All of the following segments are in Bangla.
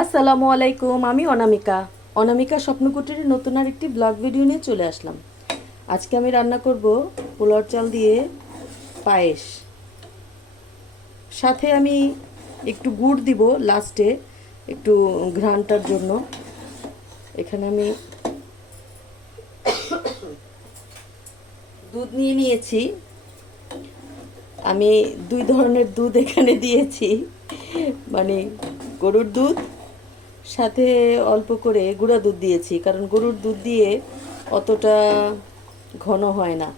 আসসালামু আলাইকুম। আমি অনামিকা। অনামিকা স্বপ্ন কুটিরের নতুন আরেকটি ব্লগ ভিডিও নিয়ে চলে আসলাম। আজকে আমি রান্না করব পোলাও চাল দিয়ে পায়েস। সাথে আমি একটু গুড় দিব লাস্টে, একটু ঘ্রাণটার জন্য। এখানে আমি দুধ নিয়ে নিয়েছি। আমি দুই ধরনের দুধ এখানে দিয়েছি, মানে গরুর দুধ, সাথে অল্প করে গুঁড়া দুধ দিয়েছি, কারণ গরুর দুধ দিয়ে অতটা ঘন হয় না।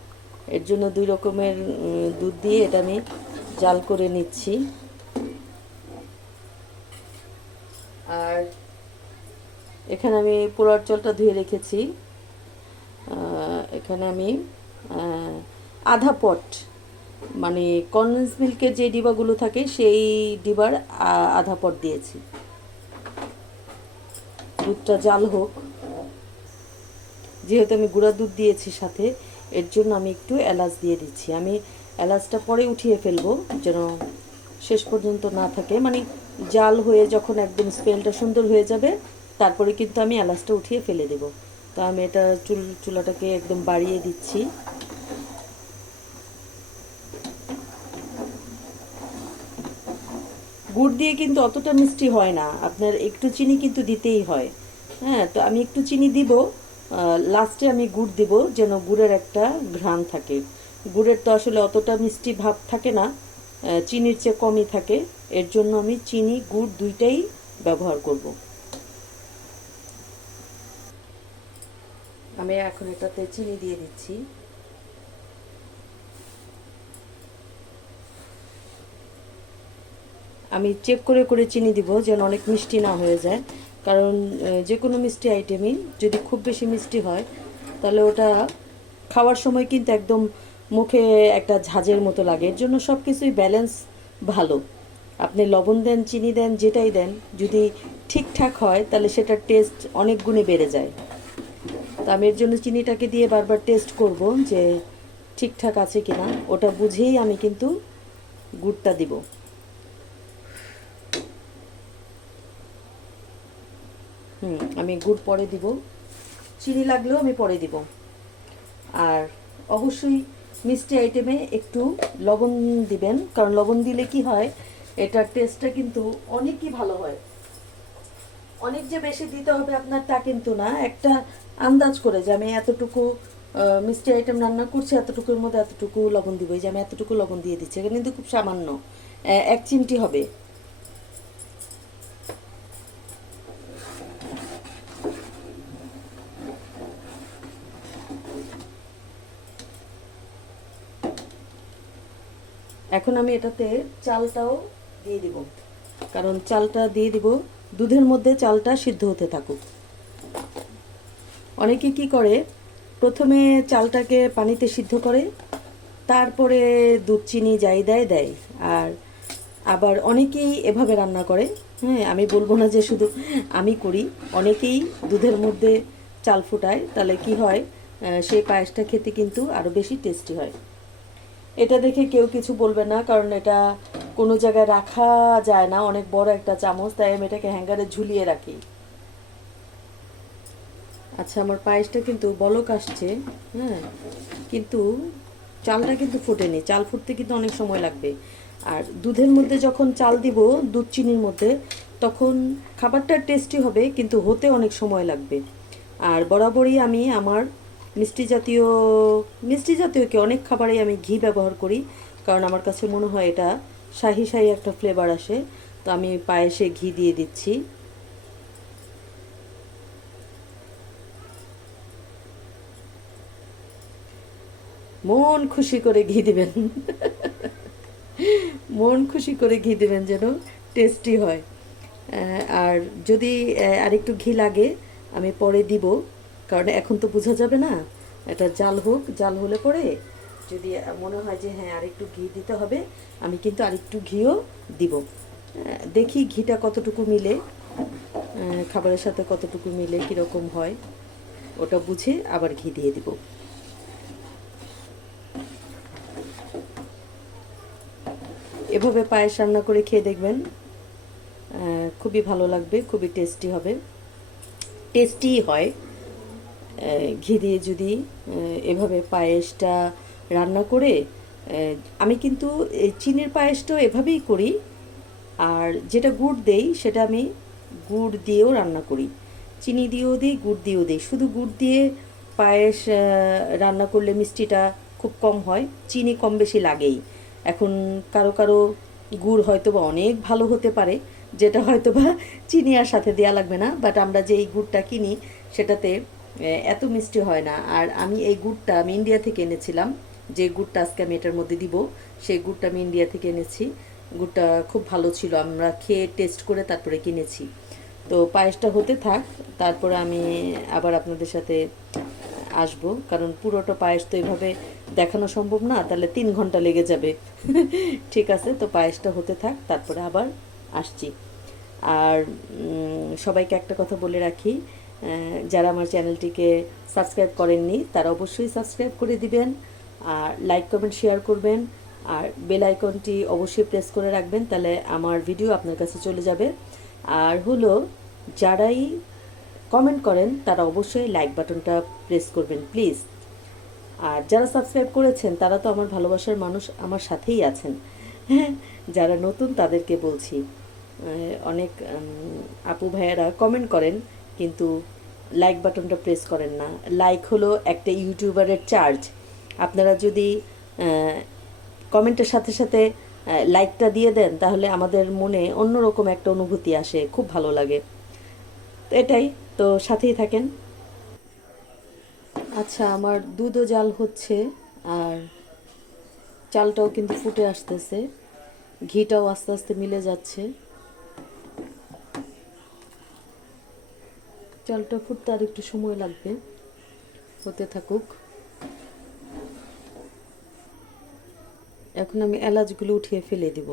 এর জন্য দুই রকমের দুধ দিয়ে এটা আমি জাল করে নিচ্ছি। আর এখানে আমি পোলার চালটা ধুয়ে রেখেছি। এখানে আমি আধা পট, মানে কনডেন্স মিল্কের যে ডিবাগুলো থাকে সেই ডিবার আধা পট দিয়েছি। দুধটা জাল হোক, যেহেতু আমি গুঁড়া দুধ দিয়েছি সাথে, এর জন্য আমি একটু এলাচ দিয়ে দিচ্ছি। আমি এলাচটা পরে উঠিয়ে ফেলবো, যেন শেষ পর্যন্ত না থাকে, মানে জাল হয়ে যখন একদম স্মেলটা সুন্দর হয়ে যাবে তারপরে কিন্তু আমি এলাচটা উঠিয়ে ফেলে দেব। তো আমি এটা চুলাটাকে একদম বাড়িয়ে দিচ্ছি। গুড় দিয়ে কিন্তু অতটা মিষ্টি হয় না, আপনার একটু চিনি কিন্তু দিতেই হয়। হ্যাঁ, তো আমি একটু চিনি দিব, লাস্টে আমি গুড় দিব, যেন গুড়ের একটা ঘ্রাণ থাকে। গুড়ের তো আসলে অতটা মিষ্টি ভাব থাকে না, চিনির চেয়ে কমই থাকে। এর জন্য আমি চিনি গুড় দুইটাই ব্যবহার করব। আমি এখন এটাতে চিনি দিয়ে দিচ্ছি। আমি চেক করে করে চিনি দিব, যেন অনেক মিষ্টি না হয়ে যায়। কারণ যে কোনো মিষ্টি আইটেমই যদি খুব বেশি মিষ্টি হয় তাহলে ওটা খাওয়ার সময় কিন্তু একদম মুখে একটা ঝাঁঝের মতো লাগে। এর জন্য সব কিছুই ব্যালেন্স ভালো। আপনি লবণ দেন, চিনি দেন, যেটাই দেন, যদি ঠিকঠাক হয় তাহলে সেটার টেস্ট অনেক গুণে বেড়ে যায়। তো আমি এর জন্য চিনিটাকে দিয়ে বারবার টেস্ট করব যে ঠিকঠাক আছে কিনা, ওটা বুঝেই আমি কিন্তু গুড়টা দিব। আমি গুড় পরে দিব, চিনি লাগলেও আমি পরে দিব। আর অবশ্যই মিষ্টি আইটেমে একটু লবণ দিবেন, কারণ লবণ দিলে কি হয়, এটার টেস্টটা কিন্তু অনেকই ভালো হয়। অনেক যে বেশি দিতে হবে আপনার তা কিন্তু না, একটা আন্দাজ করে যে আমি এতটুকু মিষ্টি আইটেম রান্না করছি, এতটুকুর মধ্যে এতটুকু লবণ দিব, এই যে আমি এতটুকু লবণ দিয়ে দিচ্ছি। এখানে কিন্তু খুব সামান্য, 1 চিমটি হবে। এখন আমি এটাতে চালটাও দিয়ে দিব, কারণ চালটা দিয়ে দিব দুধের মধ্যে, চালটা সিদ্ধ হতে থাকুক। অনেকে কি করে, প্রথমে চালটাকে পানিতে সিদ্ধ করে তারপরে দুধ চিনি যাই দেয় দেয়। আর আবার অনেকেই এভাবে রান্না করে। হ্যাঁ, আমি বলবো না যে শুধু আমি করি, অনেকেই দুধের মধ্যে চাল ফুটায়, তাহলে কি হয়, সেই পায়েসটা খেতে কিন্তু আরও বেশি টেস্টি হয়। এটা দেখে কেউ কিছু বলবে না, কারণ এটা কোনো জায়গায় রাখা যায় না, অনেক বড় একটা চামচ, তাই আমি এটাকে হ্যাঙ্গারে ঝুলিয়ে রাখি। আচ্ছা, আমার পায়েসটা কিন্তু বলক আসছে। হ্যাঁ, কিন্তু চালটা কিন্তু ফোটেনি, চাল ফুটতে কিন্তু অনেক সময় লাগবে। আর দুধের মধ্যে যখন চাল দিব, দুধ চিনির মধ্যে, তখন খাবারটা টেস্টি হবে, কিন্তু হতে অনেক সময় লাগবে। আর বরাবরই আমি আমার মিষ্টি জাতীয় কি অনেক খাবারেই আমি ঘি ব্যবহার করি, কারণ আমার কাছে মনে হয় এটা শাহি শাহি একটা ফ্লেভার আসে। তো আমি পায়েসে ঘি দিয়ে দিচ্ছি। মন খুশি করে ঘি দিবেন, মন খুশি করে ঘি দিবেন, যেন টেস্টি হয়। আর যদি আরেকটু ঘি লাগে আমি পরে দিব, কারণ এখন তো বোঝা যাবে না। এটা জাল হোক, জাল হলে পরে যদি মনে হয় যে হ্যাঁ আরেকটু ঘি দিতে হবে, আমি কিন্তু আরেকটু ঘিও দিব। দেখি ঘিটা কতটুকু মিলে, খাবারের সাথে কতটুকু মিলে, কীরকম হয়, ওটা বুঝে আবার ঘি দিয়ে দিব। এভাবে পায়েস রান্না করে খেয়ে দেখবেন, খুবই ভালো লাগবে, খুবই টেস্টি হবে, টেস্টি হয়। ঘি দিয়ে যদি এভাবে পায়েসটা রান্না করে, আমি কিন্তু এই চিনির পায়েসটাও এভাবেই করি। আর যেটা গুড় দেই সেটা আমি গুড় দিয়েও রান্না করি, চিনি দিয়েও দিই, গুড় দিয়েও দিই। শুধু গুড় দিয়ে পায়েস রান্না করলে মিষ্টিটা খুব কম হয়, চিনি কম বেশি লাগেই। এখন কারো কারো গুড় হয়তো বা অনেক ভালো হতে পারে, যেটা হয়তো বা চিনি আর সাথে দেওয়া লাগবে না, বাট আমরা যেই গুড়টা কিনি সেটাতে এত মিষ্টি হয় না। আর আমি এই গুড়টা আমি ইন্ডিয়া থেকে এনেছিলাম, যে গুড়টা আজকে আমি এটার মধ্যে দিব সেই গুড়টা আমি ইন্ডিয়া থেকে এনেছি। গুড়টা খুব ভালো ছিল, আমরা খেয়ে টেস্ট করে তারপরে কিনেছি। তো পায়েসটা হতে থাক, তারপরে আমি আবার আপনাদের সাথে আসবো, কারণ পুরোটা পায়েস তো এভাবে দেখানো সম্ভব না, তাহলে 3 ঘন্টা লেগে যাবে। ঠিক আছে, তো পায়েসটা হতে থাক, তারপরে আবার আসছি। আর সবাইকে একটা কথা বলে রাখি, যারা আমার চ্যানেলটিকে সাবস্ক্রাইব করেননি তারা অবশ্যই সাবস্ক্রাইব করে দিবেন, আর লাইক কমেন্ট শেয়ার করবেন, আর বেল আইকনটি অবশ্যই প্রেস করে রাখবেন, তাহলে আমার ভিডিও আপনার কাছে চলে যাবে। আর হলো, যারাই কমেন্ট করেন তারা অবশ্যই লাইক বাটনটা প্রেস করবেন প্লিজ। আর যারা সাবস্ক্রাইব করেছেন তারা তো আমার ভালোবাসার মানুষ, আমার সাথেই আছেন। হ্যাঁ, যারা নতুন তাদেরকে বলছি, অনেক আপু ভাইয়েরা কমেন্ট করেন কিন্তু লাইক বাটনটা প্রেস করেন না। লাইক হলো একটা ইউটিউবারের চার্জ। আপনারা যদি কমেন্টের সাথে সাথে লাইকটা দিয়ে দেন তাহলে আমাদের মনে অন্যরকম একটা অনুভূতি আসে, খুব ভালো লাগে। তো এটাই, তো সাথেই থাকেন। আচ্ছা, আমার দুধও জাল হচ্ছে, আর চালটাও কিন্তু ফুটে আসতেছে, ঘিটাও আস্তে আস্তে মিলে যাচ্ছে। চালটা ফুটতে আর একটু সময় লাগবে, হতে থাকুক। এখন আমি এলাচগুলো উঠিয়ে ফেলে দিব।